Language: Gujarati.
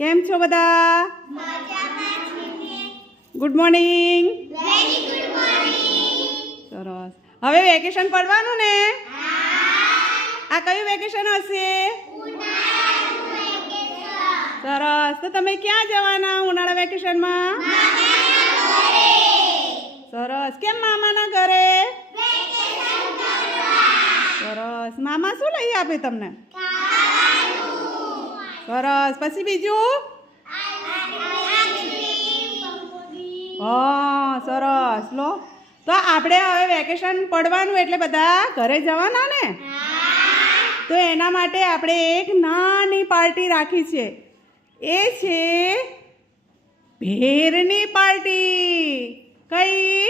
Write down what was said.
કેમ છો બધા? Good morning. સરસ. હવે વેકેશન પડવાનું ને? આ કયું વેકેશન હશે? સરસ. તો તમે ક્યાં જવાના ઉનાળા વેકેશનમાં? સરસ. કેમ મામાના ઘરે? સરસ. મામા શું લઈ આપે તમને? સરસ. પછી બીજું? હા, સરસ. લો, તો આપણે હવે વેકેશન પડવાનું એટલે બધા ઘરે જવાના ને? તો એના માટે આપણે એક નાની પાર્ટી રાખી છે. એ છે ભેરની પાર્ટી. કઈ?